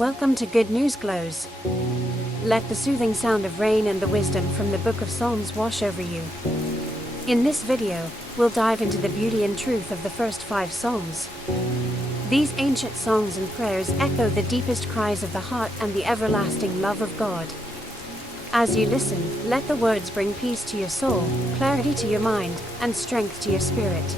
Welcome to Good News Glows. Let the soothing sound of rain and the wisdom from the Book of Psalms wash over you. In this video, we'll dive into the beauty and truth of the first 5 Psalms. These ancient songs and prayers echo the deepest cries of the heart and the everlasting love of God. As you listen, let the words bring peace to your soul, clarity to your mind, and strength to your spirit.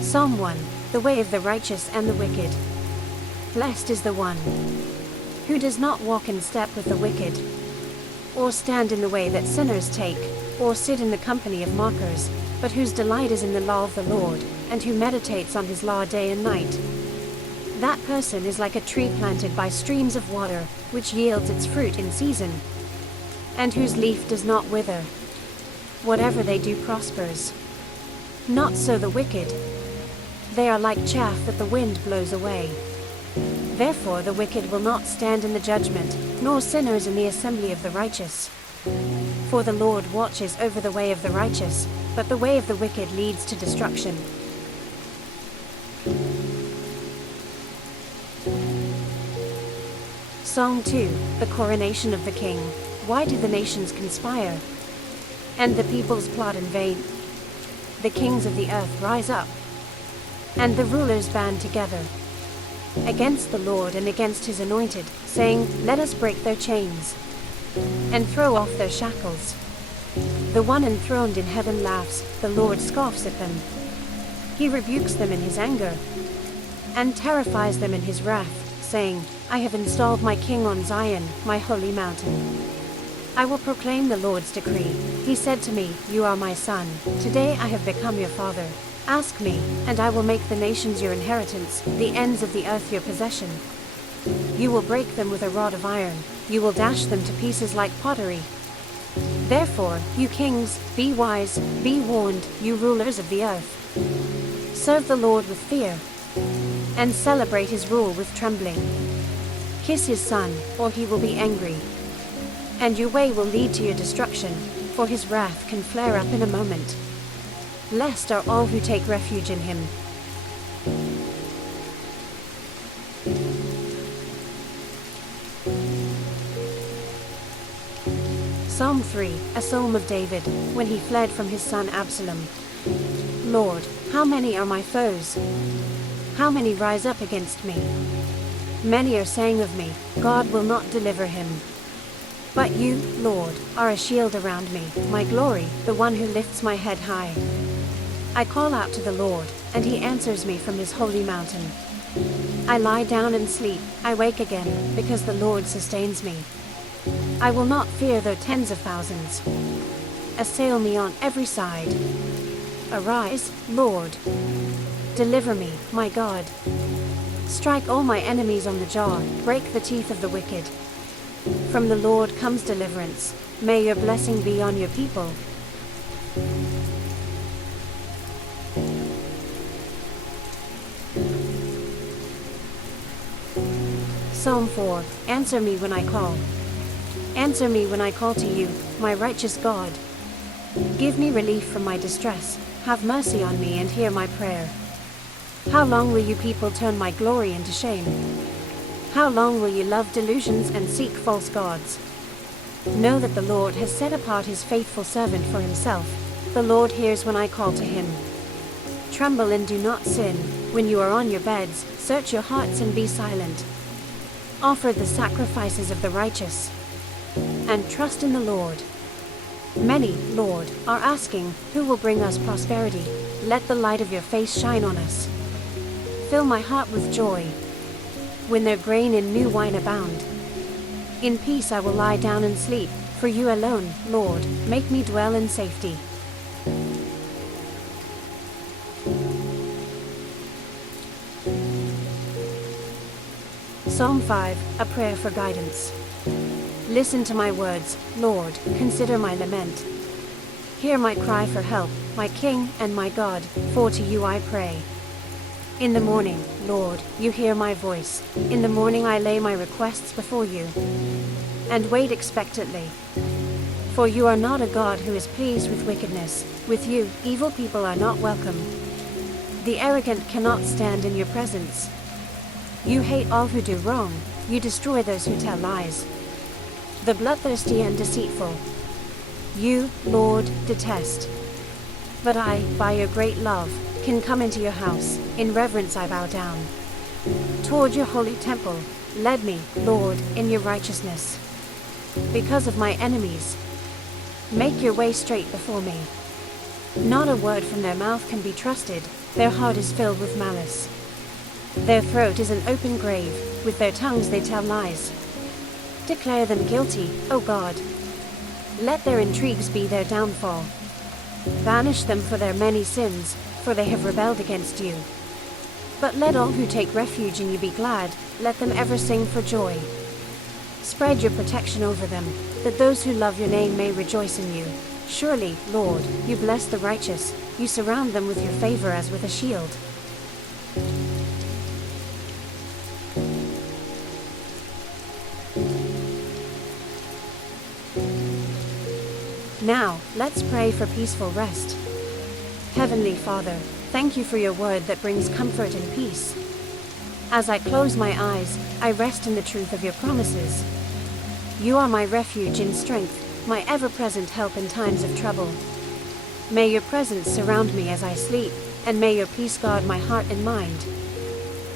Psalm 1. The way of the righteous and the wicked. Blessed is the one who does not walk in step with the wicked, or stand in the way that sinners take, or sit in the company of mockers, but whose delight is in the law of the Lord, and who meditates on his law day and night. That person is like a tree planted by streams of water, which yields its fruit in season, and whose leaf does not wither. Whatever they do prospers. Not so the wicked. They are like chaff that the wind blows away. Therefore the wicked will not stand in the judgment, nor sinners in the assembly of the righteous. For the Lord watches over the way of the righteous, but the way of the wicked leads to destruction. Psalm 2. The coronation of the king. Why do the nations conspire, and the peoples plot in vain? The kings of the earth rise up, and the rulers band together against the Lord and against his anointed, saying, Let us break their chains and throw off their shackles. The one enthroned in heaven laughs, the Lord scoffs at them. He rebukes them in his anger and terrifies them in his wrath, saying, I have installed my king on Zion, my holy mountain. I will proclaim the Lord's decree. He said to me, You are my son. Today I have become your father. Ask me, and I will make the nations your inheritance, the ends of the earth your possession. You will break them with a rod of iron. You will dash them to pieces like pottery. Therefore, you kings, be wise, be warned, you rulers of the earth. Serve the Lord with fear, and celebrate his rule with trembling. Kiss his son, or he will be angry, and your way will lead to your destruction, for his wrath can flare up in a moment. Blessed are all who take refuge in him. Psalm 3, a psalm of David, when he fled from his son Absalom. Lord, how many are my foes? How many rise up against me? Many are saying of me, God will not deliver him. But you, Lord, are a shield around me, my glory, the one who lifts my head high. I call out to the Lord, and he answers me from his holy mountain. I lie down and sleep, I wake again, because the Lord sustains me. I will not fear though tens of thousands assail me on every side. Arise, Lord. Deliver me, my God. Strike all my enemies on the jaw, break the teeth of the wicked. From the Lord comes deliverance. May your blessing be on your people. Psalm 4. Answer me when I call. Answer me when I call to you, my righteous God. Give me relief from my distress. Have mercy on me and hear my prayer. How long will you people turn my glory into shame? How long will you love delusions and seek false gods? Know that the Lord has set apart his faithful servant for himself. The Lord hears when I call to him. Tremble and do not sin. When you are on your beds, search your hearts and be silent. Offer the sacrifices of the righteous, and trust in the Lord. Many, Lord, are asking, who will bring us prosperity? Let the light of your face shine on us. Fill my heart with joy, when their grain and new wine abound. In peace I will lie down and sleep, for you alone, Lord, make me dwell in safety. Psalm 5, a prayer for guidance. Listen to my words, Lord, consider my lament. Hear my cry for help, my King and my God, for to you I pray. In the morning, Lord, you hear my voice. In the morning I lay my requests before you, and wait expectantly. For you are not a God who is pleased with wickedness. With you, evil people are not welcome. The arrogant cannot stand in your presence. You hate all who do wrong, you destroy those who tell lies. The bloodthirsty and deceitful, you, Lord, detest. But I, by your great love, can come into your house. In reverence I bow down. Toward your holy temple, lead me, Lord, in your righteousness. Because of my enemies, make your way straight before me. Not a word from their mouth can be trusted, their heart is filled with malice. Their throat is an open grave, with their tongues they tell lies. Declare them guilty, O God. Let their intrigues be their downfall. Banish them for their many sins, for they have rebelled against you. But let all who take refuge in you be glad, let them ever sing for joy. Spread your protection over them, that those who love your name may rejoice in you. Surely, Lord, you bless the righteous, you surround them with your favor as with a shield. Now, let's pray for peaceful rest. Heavenly Father, thank you for your word that brings comfort and peace. As I close my eyes, I rest in the truth of your promises. You are my refuge in strength, my ever-present help in times of trouble. May your presence surround me as I sleep, and may your peace guard my heart and mind.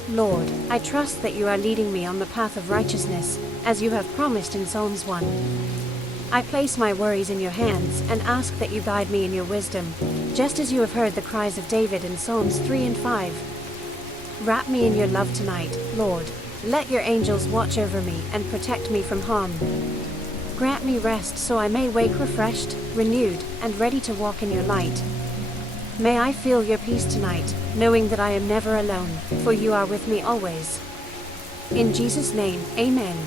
Lord, I trust that you are leading me on the path of righteousness, as you have promised in Psalms 1. I place my worries in your hands and ask that you guide me in your wisdom, just as you have heard the cries of David in Psalms 3 and 5. Wrap me in your love tonight, Lord. Let your angels watch over me and protect me from harm. Grant me rest so I may wake refreshed, renewed, and ready to walk in your light. May I feel your peace tonight, knowing that I am never alone, for you are with me always. In Jesus' name, amen.